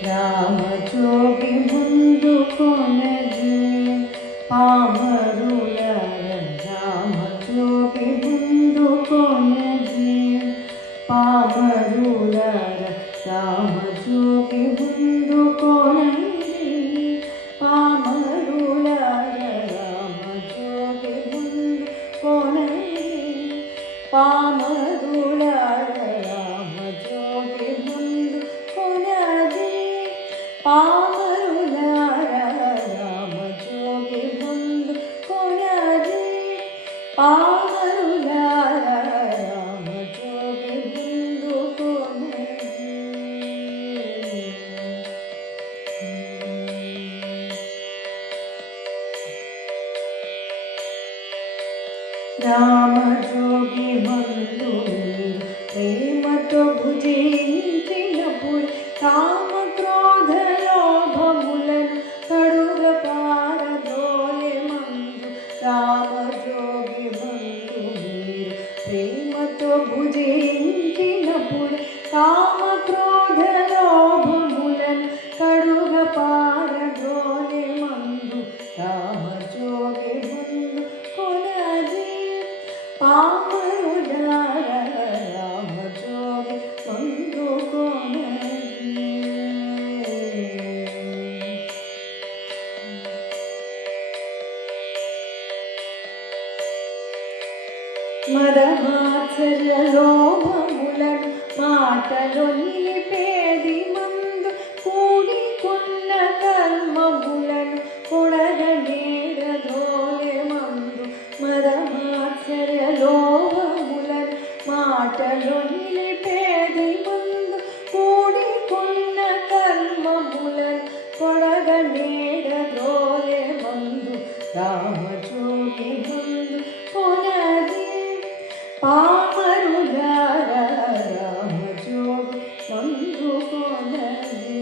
రామజోగి ముందుకొనజే పామరుల రామజోగి ముందుకొనజే పామరుల రామజోగి ముందుకొనజే పామరుల రామజోగి ముందుకొనజే పామరుల రామజోగి ముందుకొనజే పామరులార రామజోగి ముందుకొనజే పామరులార రామజోగి ముందుకొనజే రామజోగి మందు ప్రేమతో భుజించినప్పుడు కామ క్రోధ లోభములను కడుగ పారదోలే మందు రామజోగి మందు ప్రేమతో భుజించినప్పుడు కామ క్రోధ లోభములను కడుగ పారదోలే మందు రామజోగి మందు కొనజే పామరులార రామజోగి ముందుకొనజే మదమాత్సర్య లోభములను మాటలు నిలిపేది మందు కూడికొన్న కర్మములను కొడగనేడదోలే మందు మదమాత్సర్య లోభములను మాటలు నిలిపేది మందు కూడికొన్న కర్మములను కొడగనేడదోలే మందు రామజోగి ముందుకొనజే పామరులార రామజోగి ముందుకొనజే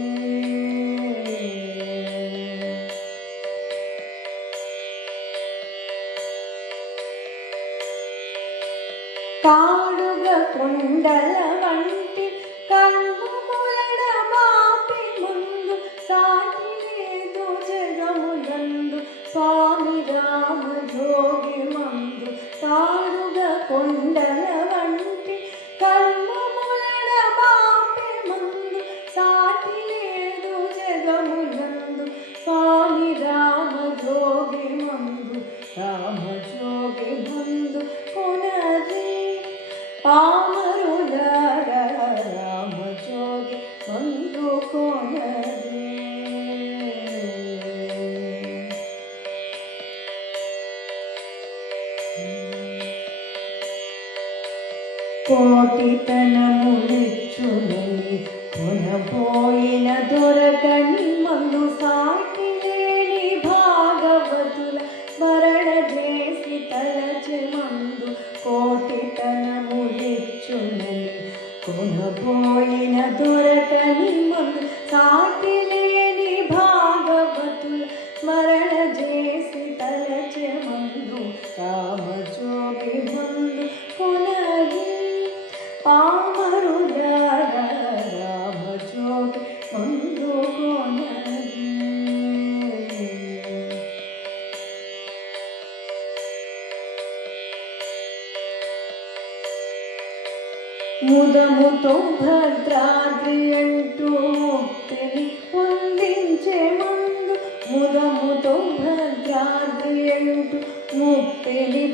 కాడుగ కొండల వంటి కన్నుములడ మాపి ముందు సాటి లేదు జగములందు స్వామి రామజోగి మందు కాడుగ కొండల వంటి కన్నుములడ మాపి ముందు సాటి లేదు జగములందు స్వామి రామజోగి మందు రామజోగి ముందుకొనజే పామరులార రామజోగి ముందుకొనజే కోటితనములిచ్చునని కొనబోయిన దొరకని మందు సాటి లేని భాగవతుల స్మరణ చేసి తలచి మందు కోటితనములిచ్చునని కొనబోయిన దొరకని మందు సాటి లేని భాగవతుల స్మరణ చేసి తలచి మందు రామజోగి ముందుకొనజే పామరులార రామజోగి ముందుకొనజే ముదముతో భద్రాద్రి అంటూ ముక్తిని పొందించే మందు ముదముతో భద్రాద్రి అంటూ ముక్తిని